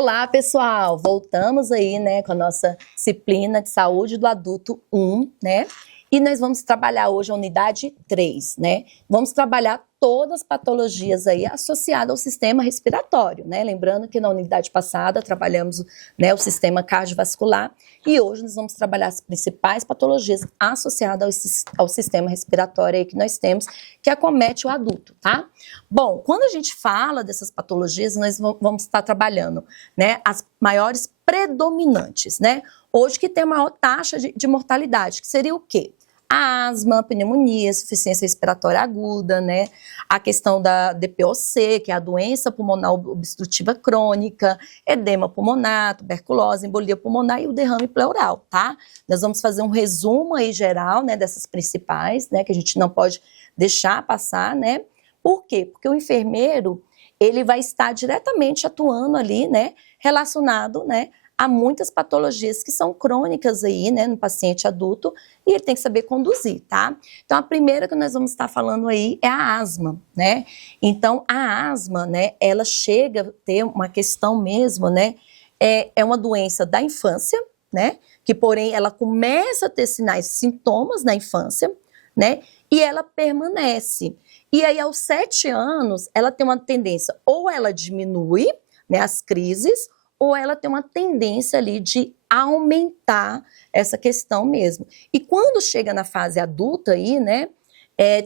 Olá, pessoal! Voltamos aí, né, com a nossa disciplina de saúde do adulto 1, né? E nós vamos trabalhar hoje a unidade 3, né? Vamos trabalhar todas as patologias aí associadas ao sistema respiratório, né? Lembrando que na unidade passada trabalhamos, né, o sistema cardiovascular e hoje nós vamos trabalhar as principais patologias associadas ao sistema respiratório aí que nós temos, que acomete o adulto, tá? Bom, quando a gente fala dessas patologias, nós vamos estar trabalhando, né, as maiores predominantes, né? Hoje que tem a maior taxa de mortalidade, que seria o quê? A asma, a pneumonia, insuficiência respiratória aguda, né? A questão da DPOC, que é a doença pulmonar obstrutiva crônica, edema pulmonar, tuberculose, embolia pulmonar e o derrame pleural, tá? Nós vamos fazer um resumo aí geral, né, dessas principais, né, que a gente não pode deixar passar, né? Por quê? Porque o enfermeiro, ele vai estar diretamente atuando ali, né, relacionado, né, há muitas patologias que são crônicas aí, né, no paciente adulto, e ele tem que saber conduzir, tá? Então, a primeira que nós vamos estar falando aí é a asma, né? Então, a asma, né, ela chega a ter uma questão mesmo, né, é uma doença da infância, né, que porém ela começa a ter sinais e sintomas na infância, né, e ela permanece. E aí, aos 7 anos, ela tem uma tendência, ou ela diminui, né, as crises, ou ela tem uma tendência ali de aumentar essa questão mesmo. E quando chega na fase adulta aí, né,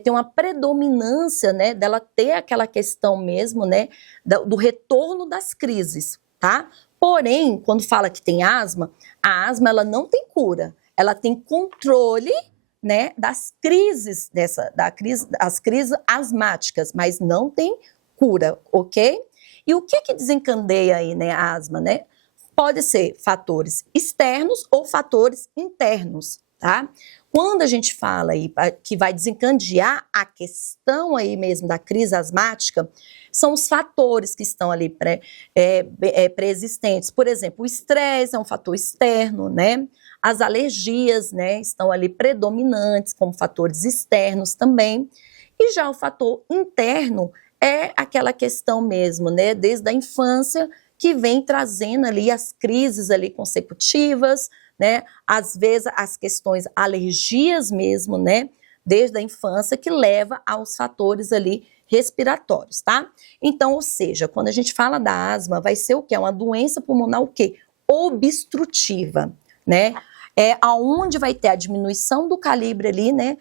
tem uma predominância, né, dela ter aquela questão mesmo, né, do retorno das crises, tá? Porém, quando fala que tem asma, a asma ela não tem cura, ela tem controle, né, das crises, as crises asmáticas, mas não tem cura, ok? E o que desencadeia aí, né, a asma, né? Pode ser fatores externos ou fatores internos, tá? Quando a gente fala aí que vai desencadear a questão aí mesmo da crise asmática, são os fatores que estão ali pré-existentes. Por exemplo, o estresse é um fator externo, né? As alergias, né, estão ali predominantes como fatores externos também. E já o fator interno é aquela questão mesmo, né, desde a infância, que vem trazendo ali as crises ali consecutivas, né, às vezes as questões alergias mesmo, né, desde a infância, que leva aos fatores ali respiratórios, tá? Então, ou seja, quando a gente fala da asma, vai ser o quê? Uma doença pulmonar o quê? Obstrutiva, né? Aonde vai ter a diminuição do calibre ali, né,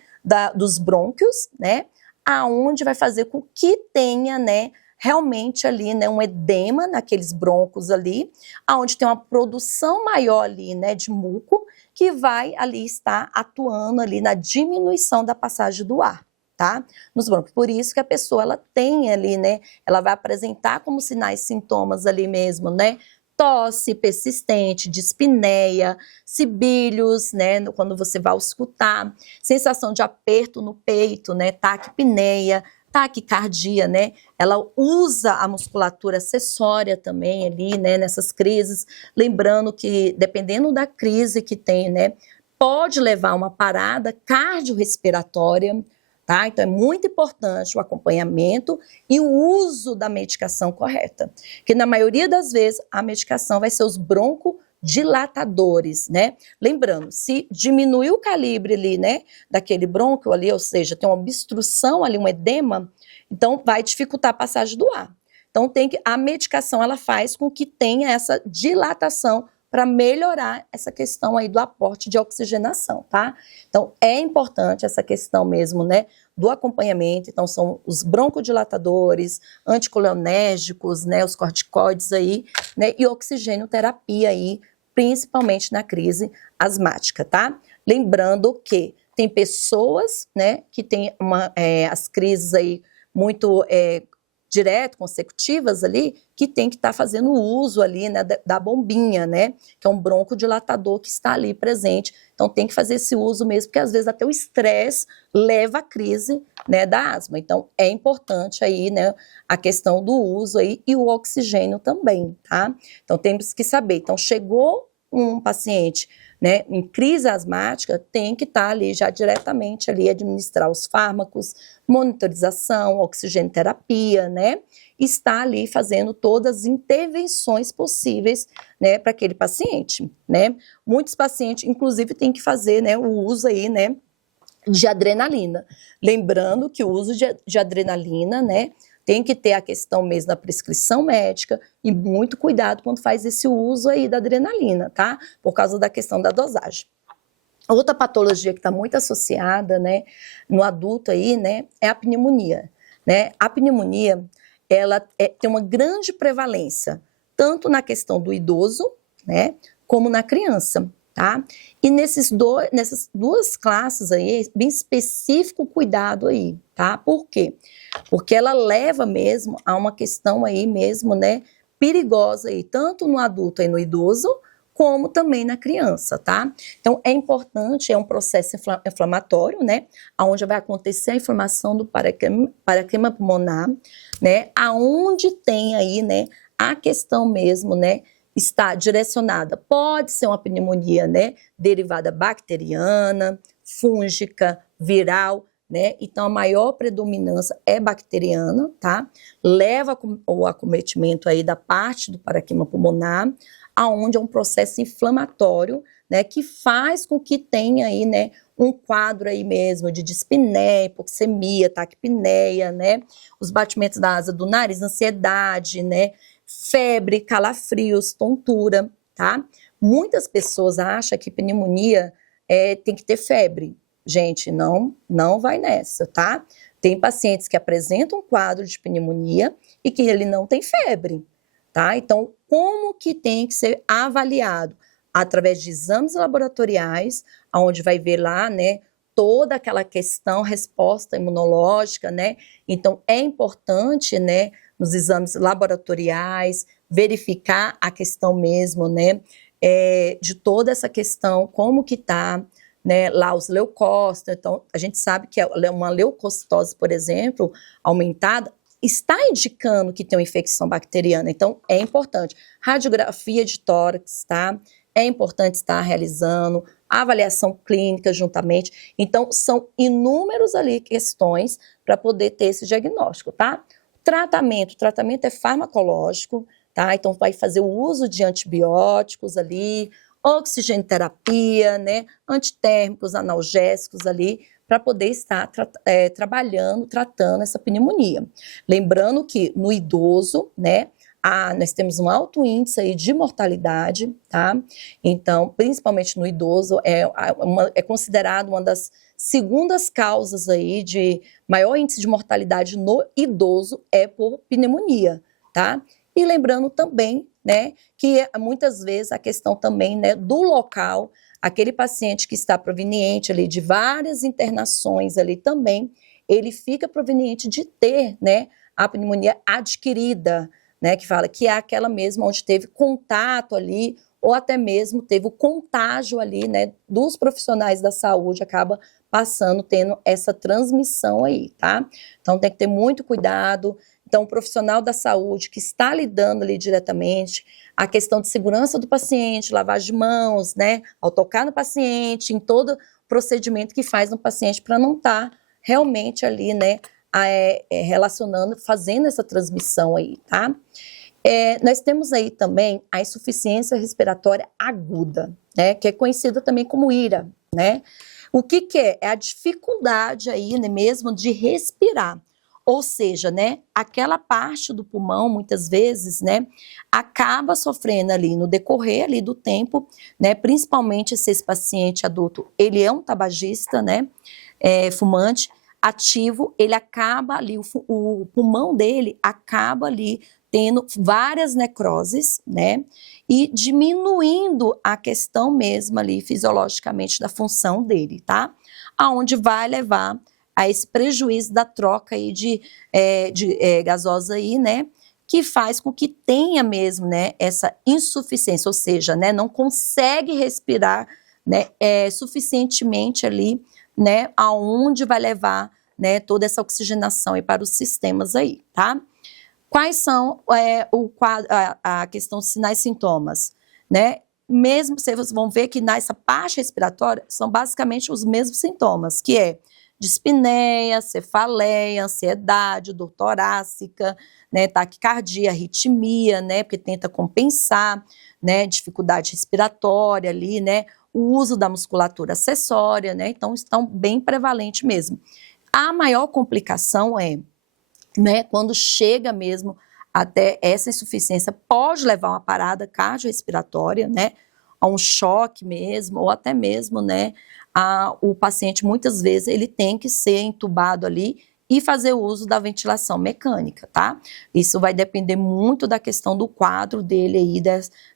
dos brônquios, né? Aonde vai fazer com que tenha, né, realmente ali, né, um edema naqueles brônquios ali, aonde tem uma produção maior ali, né, de muco, que vai ali estar atuando ali na diminuição da passagem do ar, tá? Nos brônquios. Por isso que a pessoa, ela tem ali, né, ela vai apresentar como sinais e sintomas ali mesmo, né, tosse persistente, dispneia, sibilhos, né, quando você vai escutar, sensação de aperto no peito, né, taquipneia, taquicardia, né, ela usa a musculatura acessória também ali, né, nessas crises, lembrando que dependendo da crise que tem, né, pode levar a uma parada cardiorrespiratória, tá? Então é muito importante o acompanhamento e o uso da medicação correta, que na maioria das vezes a medicação vai ser os broncodilatadores, né? Lembrando, se diminuir o calibre ali, né, daquele brônquio ali, ou seja, tem uma obstrução ali, um edema, então vai dificultar a passagem do ar. Então a medicação ela faz com que tenha essa dilatação para melhorar essa questão aí do aporte de oxigenação, tá? Então, é importante essa questão mesmo, né, do acompanhamento. Então, são os broncodilatadores, anticolinérgicos, né, os corticoides aí, né, e oxigênio terapia aí, principalmente na crise asmática, tá? Lembrando que tem pessoas, né, que têm as crises aí muito direto, consecutivas ali, que tem que estar fazendo uso ali, né, da bombinha, né, que é um broncodilatador que está ali presente. Então tem que fazer esse uso mesmo, porque às vezes até o estresse leva à crise, né, da asma. Então é importante aí, né, a questão do uso aí e o oxigênio também, tá? Então temos que saber. Então chegou um paciente, né, em crise asmática, tem que estar ali já diretamente ali administrar os fármacos, monitorização, oxigenoterapia, né, está ali fazendo todas as intervenções possíveis, né, para aquele paciente, né. Muitos pacientes, inclusive, têm que fazer, né, o uso aí, né, de adrenalina. Lembrando que o uso de adrenalina, né, tem que ter a questão mesmo da prescrição médica e muito cuidado quando faz esse uso aí da adrenalina, tá? Por causa da questão da dosagem. Outra patologia que está muito associada, né, no adulto aí, né, é a pneumonia, né? A pneumonia, ela tem uma grande prevalência, tanto na questão do idoso, né, como na criança, tá? E nessas duas classes aí, bem específico cuidado aí, tá? Por quê? Porque ela leva mesmo a uma questão aí mesmo, né, perigosa aí, tanto no adulto e no idoso, como também na criança, tá? Então, é importante, é um processo inflamatório, né, onde vai acontecer a inflamação do parencima pulmonar, né, aonde tem aí, né, a questão mesmo, né, está direcionada, pode ser uma pneumonia, né, derivada bacteriana, fúngica, viral, né, então a maior predominância é bacteriana, tá, leva o acometimento aí da parte do parencima pulmonar, aonde é um processo inflamatório, né, que faz com que tenha aí, né, um quadro aí mesmo de dispneia, hipoxemia, taquipneia, né, os batimentos da asa do nariz, ansiedade, né, febre, calafrios, tontura, tá? Muitas pessoas acham que pneumonia tem que ter febre. Gente, não vai nessa, tá? Tem pacientes que apresentam um quadro de pneumonia e que ele não tem febre, tá? Então, como que tem que ser avaliado? Através de exames laboratoriais, onde vai ver lá, né, toda aquela questão, resposta imunológica, né? Então, é importante, né, nos exames laboratoriais, verificar a questão mesmo, né, de toda essa questão, como que tá, né, lá os leucócitos. Então, a gente sabe que uma leucocitose, por exemplo, aumentada, está indicando que tem uma infecção bacteriana, então é importante. Radiografia de tórax, tá? É importante estar realizando, avaliação clínica juntamente. Então, são inúmeras ali questões para poder ter esse diagnóstico, tá? Tratamento é farmacológico, tá? Então, vai fazer o uso de antibióticos ali, oxigenoterapia, né? Antitérmicos, analgésicos ali, para poder estar trabalhando, tratando essa pneumonia. Lembrando que no idoso, né, nós temos um alto índice aí de mortalidade, tá? Então, principalmente no idoso, é considerado uma das segundas causas aí de maior índice de mortalidade no idoso é por pneumonia, tá? E lembrando também, né, que muitas vezes a questão também, né, do local, aquele paciente que está proveniente ali de várias internações ali também, ele fica proveniente de ter, né, a pneumonia adquirida, né, que fala que é aquela mesma onde teve contato ali, ou até mesmo teve o contágio ali, né, dos profissionais da saúde, acaba passando, tendo essa transmissão aí, tá? Então tem que ter muito cuidado. Então, o profissional da saúde que está lidando ali diretamente, a questão de segurança do paciente, lavagem de mãos, né, ao tocar no paciente, em todo procedimento que faz no paciente para não estar realmente ali, né, relacionando, fazendo essa transmissão aí, tá? Nós temos aí também a insuficiência respiratória aguda, né, que é conhecida também como IRA, né? O que é? É a dificuldade aí, né, mesmo de respirar. Ou seja, né, aquela parte do pulmão, muitas vezes, né, acaba sofrendo ali no decorrer ali do tempo, né, principalmente se esse paciente adulto, ele é um tabagista, né, fumante, ativo, ele acaba ali, o pulmão dele acaba ali tendo várias necroses, né, e diminuindo a questão mesmo ali fisiologicamente da função dele, tá? Aonde vai levar a esse prejuízo da troca aí de gasosa aí, né, que faz com que tenha mesmo, né, essa insuficiência, ou seja, né, não consegue respirar, né, suficientemente ali, né, aonde vai levar, né, toda essa oxigenação aí para os sistemas aí, tá? Quais são a questão dos sinais e sintomas, né? mesmo, vocês vão ver que nessa parte respiratória são basicamente os mesmos sintomas, que é dispneia, cefaleia, ansiedade, dor torácica, né, taquicardia, arritmia, né, porque tenta compensar, né, dificuldade respiratória ali, né, o uso da musculatura acessória, né, então estão bem prevalente mesmo. A maior complicação é, né, quando chega mesmo até essa insuficiência, pode levar a uma parada cardiorrespiratória, né, a um choque mesmo, ou até mesmo, né, o paciente muitas vezes ele tem que ser entubado ali e fazer uso da ventilação mecânica, tá? Isso vai depender muito da questão do quadro dele aí,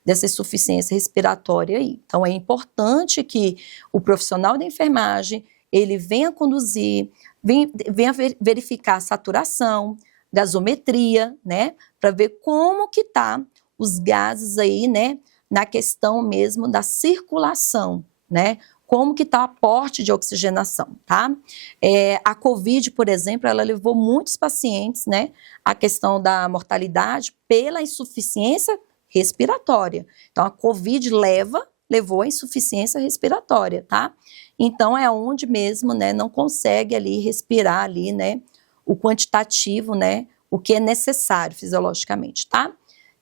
dessa insuficiência respiratória aí. Então é importante que o profissional da enfermagem, ele venha conduzir, venha verificar a saturação, gasometria, né, para ver como que tá os gases aí, né, na questão mesmo da circulação, né, como que está o aporte de oxigenação, tá? A COVID, por exemplo, ela levou muitos pacientes, né, à questão da mortalidade pela insuficiência respiratória. Então, a COVID levou à insuficiência respiratória, tá? Então, é onde mesmo, né, não consegue ali respirar ali, né, o quantitativo, né, o que é necessário fisiologicamente, tá?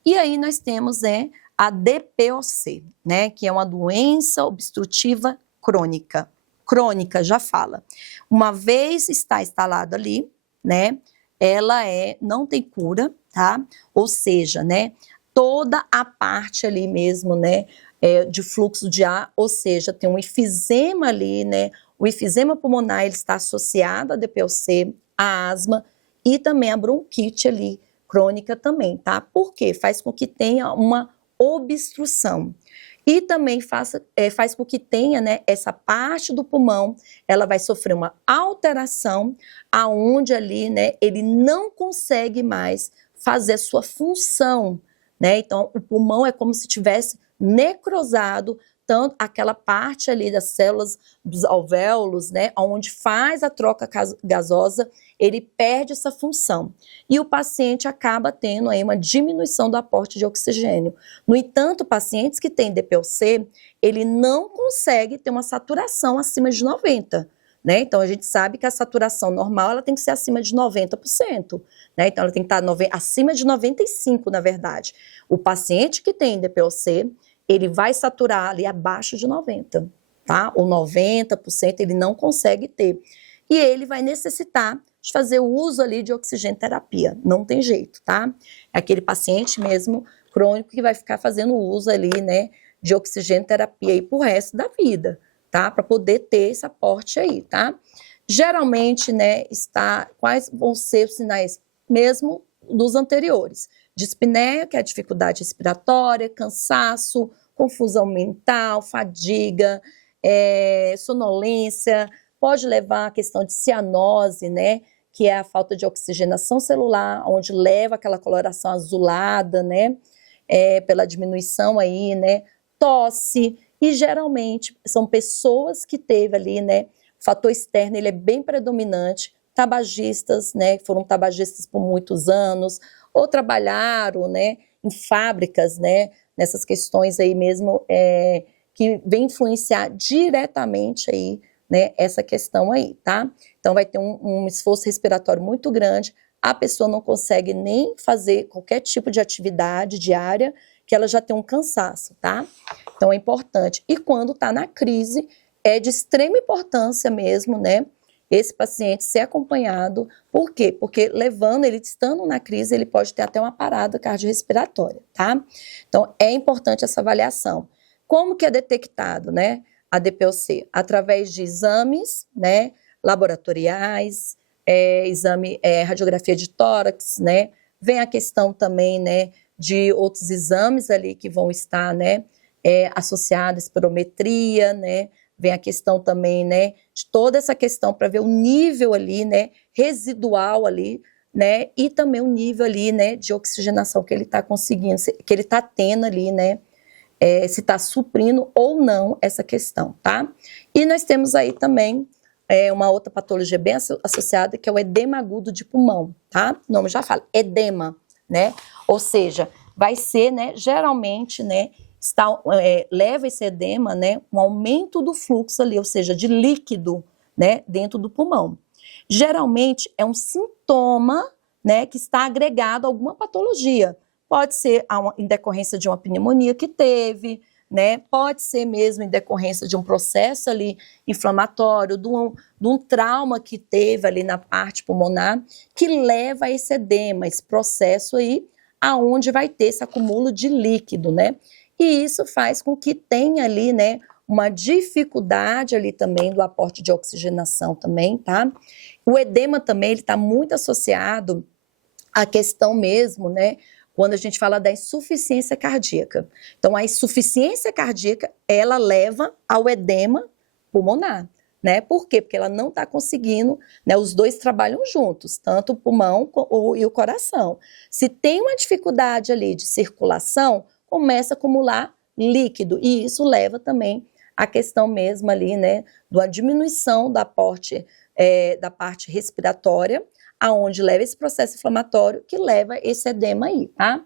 E aí nós temos, né, a DPOC, né, que é uma doença obstrutiva crônica. Crônica, já fala. Uma vez está instalado ali, né, ela não tem cura, tá? Ou seja, né, toda a parte ali mesmo, né, de fluxo de ar, ou seja, tem um enfisema ali, né, o enfisema pulmonar ele está associado à DPOC, à asma e também a bronquite ali, crônica também, tá? Por quê? Faz com que tenha uma obstrução. E também faz com que tenha, né, essa parte do pulmão, ela vai sofrer uma alteração aonde ali, né, ele não consegue mais fazer a sua função, né? Então, o pulmão é como se tivesse necrosado, tanto aquela parte ali das células dos alvéolos, né, onde faz a troca gasosa, ele perde essa função. E o paciente acaba tendo aí uma diminuição do aporte de oxigênio. No entanto, pacientes que têm DPOC, ele não consegue ter uma saturação acima de 90%. Né? Então, a gente sabe que a saturação normal ela tem que ser acima de 90%. Né? Então, ela tem que estar acima de 95%, na verdade. O paciente que tem DPOC, ele vai saturar ali abaixo de 90%, tá? Ou 90%, ele não consegue ter. E ele vai necessitar de fazer o uso ali de oxigênio terapia, não tem jeito, tá? É aquele paciente mesmo crônico que vai ficar fazendo uso ali, né, de oxigênio terapia aí pro resto da vida, tá? Para poder ter esse aporte aí, tá? Geralmente, né, quais vão ser os sinais mesmo dos anteriores? Dispneia, que é a dificuldade respiratória, cansaço, confusão mental, fadiga, sonolência, pode levar à questão de cianose, né, que é a falta de oxigenação celular, onde leva aquela coloração azulada, né, pela diminuição aí, né, tosse, e geralmente são pessoas que teve ali, né, o fator externo, ele é bem predominante, tabagistas, né, que foram tabagistas por muitos anos, ou trabalharam, né, em fábricas, né, nessas questões aí mesmo, que vem influenciar diretamente aí, né, essa questão aí, tá? Então vai ter um esforço respiratório muito grande, a pessoa não consegue nem fazer qualquer tipo de atividade diária, que ela já tem um cansaço, tá? Então é importante. E quando tá na crise, é de extrema importância mesmo, né, esse paciente ser acompanhado. Por quê? Porque ele estando na crise, ele pode ter até uma parada cardiorrespiratória, tá? Então, é importante essa avaliação. Como que é detectado, né, a DPOC? Através de exames, né, laboratoriais, radiografia de tórax, né? Vem a questão também, né, de outros exames ali que vão estar, né, associados, espirometria, né? Vem a questão também, né, de toda essa questão para ver o nível ali, né, residual ali, né, e também o nível ali, né, de oxigenação que ele está conseguindo, que ele está tendo ali, né, se está suprindo ou não essa questão, tá? E nós temos aí também uma outra patologia bem associada, que é o edema agudo de pulmão, tá? O nome já fala, edema, né? Ou seja, vai ser, né, geralmente, né, leva esse edema, né, um aumento do fluxo ali, ou seja, de líquido, né, dentro do pulmão. Geralmente é um sintoma, né, que está agregado a alguma patologia. Pode ser em decorrência de uma pneumonia que teve, né, pode ser mesmo em decorrência de um processo ali inflamatório, de um trauma que teve ali na parte pulmonar, que leva a esse edema, esse processo aí, aonde vai ter esse acúmulo de líquido, né? E isso faz com que tenha ali, né, uma dificuldade ali também do aporte de oxigenação também, tá? O edema também, ele está muito associado à questão mesmo, né, quando a gente fala da insuficiência cardíaca. Então, a insuficiência cardíaca, ela leva ao edema pulmonar, né? Por quê? Porque ela não está conseguindo, né? Os dois trabalham juntos, tanto o pulmão e o coração. Se tem uma dificuldade ali de circulação, começa a acumular líquido, e isso leva também à questão mesmo ali, né? Da diminuição do aporte da parte respiratória, aonde leva esse processo inflamatório que leva esse edema aí, tá?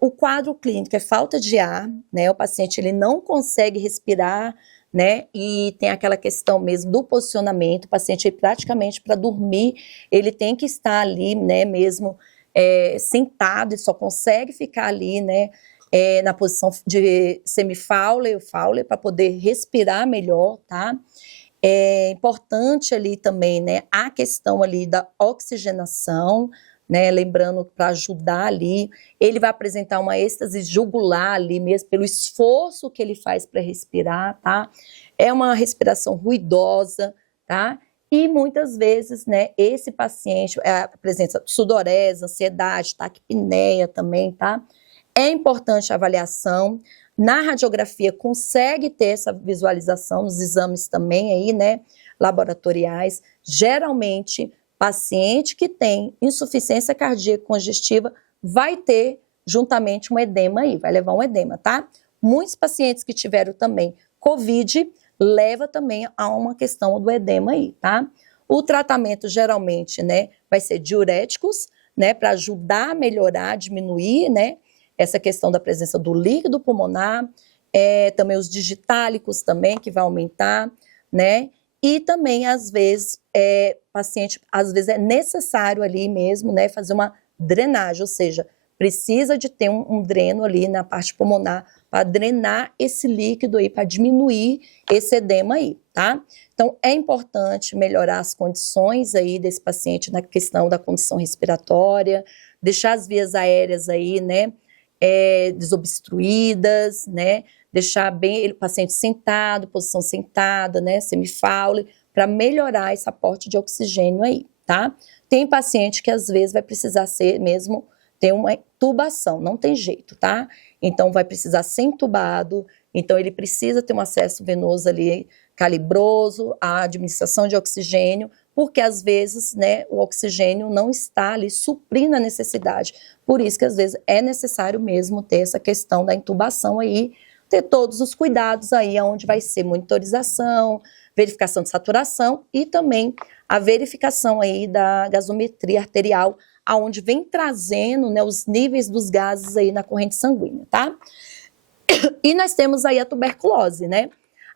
O quadro clínico é falta de ar, né? O paciente ele não consegue respirar, né? E tem aquela questão mesmo do posicionamento. O paciente aí, praticamente para dormir, ele tem que estar ali, né? Mesmo sentado, e só consegue ficar ali, né? Na posição de semi-Fowler, Fowler, para poder respirar melhor, tá? É importante ali também, né, a questão ali da oxigenação, né, lembrando para ajudar ali, ele vai apresentar uma êxtase jugular ali mesmo, pelo esforço que ele faz para respirar, tá? É uma respiração ruidosa, tá? E muitas vezes, né, esse paciente apresenta sudorese, ansiedade, taquipneia também, tá? É importante a avaliação. Na radiografia consegue ter essa visualização, nos exames também aí, né, laboratoriais. Geralmente, paciente que tem insuficiência cardíaca congestiva vai ter juntamente um edema aí, vai levar um edema, tá? Muitos pacientes que tiveram também COVID leva também a uma questão do edema aí, tá? O tratamento geralmente, né, vai ser diuréticos, né, para ajudar a melhorar, diminuir, né, essa questão da presença do líquido pulmonar, também os digitálicos também, que vai aumentar, né? E também, às vezes, paciente, às vezes é necessário ali mesmo, né, fazer uma drenagem, ou seja, precisa de ter um dreno ali na parte pulmonar para drenar esse líquido aí, para diminuir esse edema aí, tá? Então, é importante melhorar as condições aí desse paciente na questão da condição respiratória, deixar as vias aéreas aí, né, desobstruídas, né? Deixar bem o paciente sentado, posição sentada, né? Semi-Fowler, para melhorar esse aporte de oxigênio aí, tá? Tem paciente que às vezes vai precisar ter uma intubação, não tem jeito, tá? Então vai precisar ser intubado, então ele precisa ter um acesso venoso ali calibroso, a administração de oxigênio, porque às vezes, né, o oxigênio não está ali suprindo a necessidade. Por isso que às vezes é necessário mesmo ter essa questão da intubação aí, ter todos os cuidados aí, onde vai ser monitorização, verificação de saturação e também a verificação aí da gasometria arterial, aonde vem trazendo, né, os níveis dos gases aí na corrente sanguínea, tá? E nós temos aí a tuberculose, né?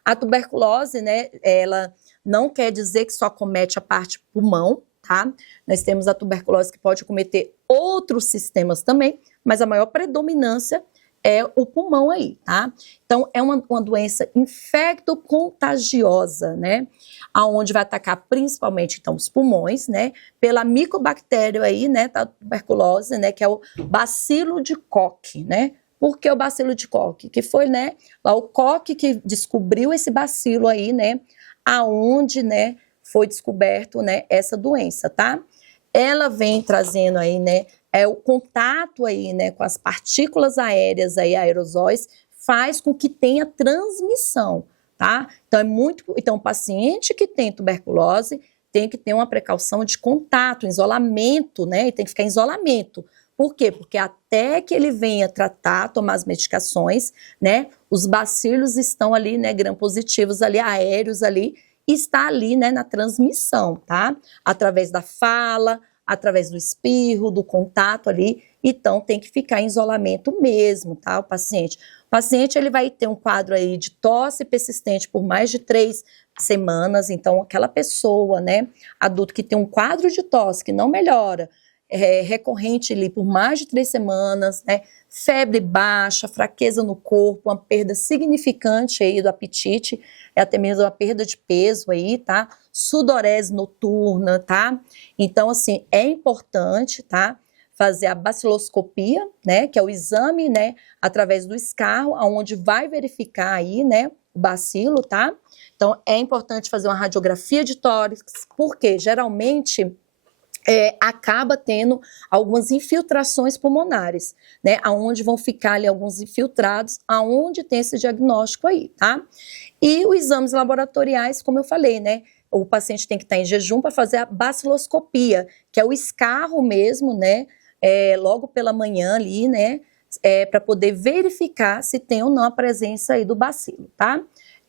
A tuberculose, né, ela não quer dizer que só acomete a parte pulmão, tá? Nós temos a tuberculose que pode acometer outros sistemas também, mas a maior predominância é o pulmão aí, tá? Então, é uma doença infecto-contagiosa, né? Aonde vai atacar principalmente, então, os pulmões, né? Pela micobactéria aí, né, da tuberculose, né, que é o bacilo de Koch, né? Por que o bacilo de Koch? Que foi, né, lá o Koch que descobriu esse bacilo aí, né, aonde, né, foi descoberto, né, essa doença, tá? Ela vem trazendo aí, né, o contato aí, né, com as partículas aéreas aí, aerosóis, faz com que tenha transmissão, tá? Então, o paciente que tem tuberculose tem que ter uma precaução de contato, isolamento, né, e tem que ficar em isolamento. Por quê? Porque até que ele venha tratar, tomar as medicações, né, os bacilos estão ali, né, gram-positivos ali, aéreos ali, e está ali, né, na transmissão, tá? Através da fala, através do espirro, do contato ali, então tem que ficar em isolamento mesmo, tá, o paciente. O paciente, ele vai ter um quadro aí de tosse persistente por mais de 3 semanas, então aquela pessoa, né, adulto que tem um quadro de tosse que não melhora, recorrente ali por mais de 3 semanas, né, febre baixa, fraqueza no corpo, uma perda significante aí do apetite, até mesmo uma perda de peso aí, tá? Sudorese noturna, tá? Então, assim, é importante, tá? Fazer a baciloscopia, né? Que é o exame, né? Através do escarro, onde vai verificar aí, né? O bacilo, tá? Então, é importante fazer uma radiografia de tórax, porque geralmente acaba tendo algumas infiltrações pulmonares, né? Aonde vão ficar ali alguns infiltrados, aonde tem esse diagnóstico aí, tá? E os exames laboratoriais, como eu falei, né? O paciente tem que estar em jejum para fazer a baciloscopia, que é o escarro mesmo, né? Logo pela manhã ali, né? Para poder verificar se tem ou não a presença aí do bacilo, tá?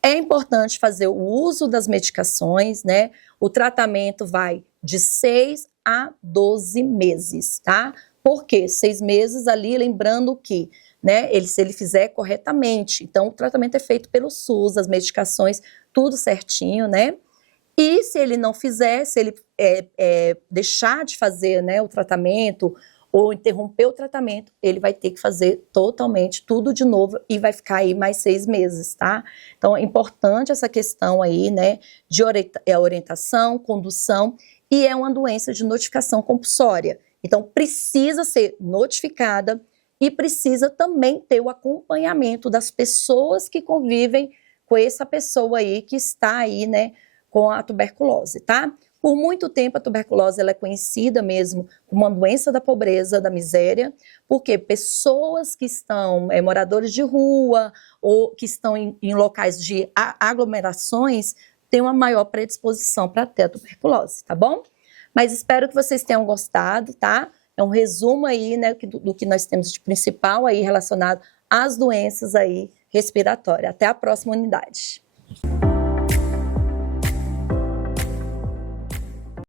É importante fazer o uso das medicações, né? O tratamento vai de 6 a 12 meses, tá? Por quê? 6 meses ali, lembrando que, né, se ele fizer corretamente, então o tratamento é feito pelo SUS, as medicações, tudo certinho, né? E se ele não fizer, se ele deixar de fazer, né, o tratamento ou interromper o tratamento, ele vai ter que fazer totalmente tudo de novo e vai ficar aí mais 6 meses, tá? Então é importante essa questão aí, né, de orientação, condução, e é uma doença de notificação compulsória. Então precisa ser notificada e precisa também ter o acompanhamento das pessoas que convivem com essa pessoa aí que está aí, né, com a tuberculose, tá? Por muito tempo a tuberculose ela é conhecida mesmo como uma doença da pobreza, da miséria, porque pessoas que estão, moradores de rua ou que estão em locais de aglomerações têm uma maior predisposição para ter a tuberculose, tá bom? Mas espero que vocês tenham gostado, tá? É um resumo aí, né, do que nós temos de principal aí relacionado às doenças aí respiratórias. Até a próxima unidade.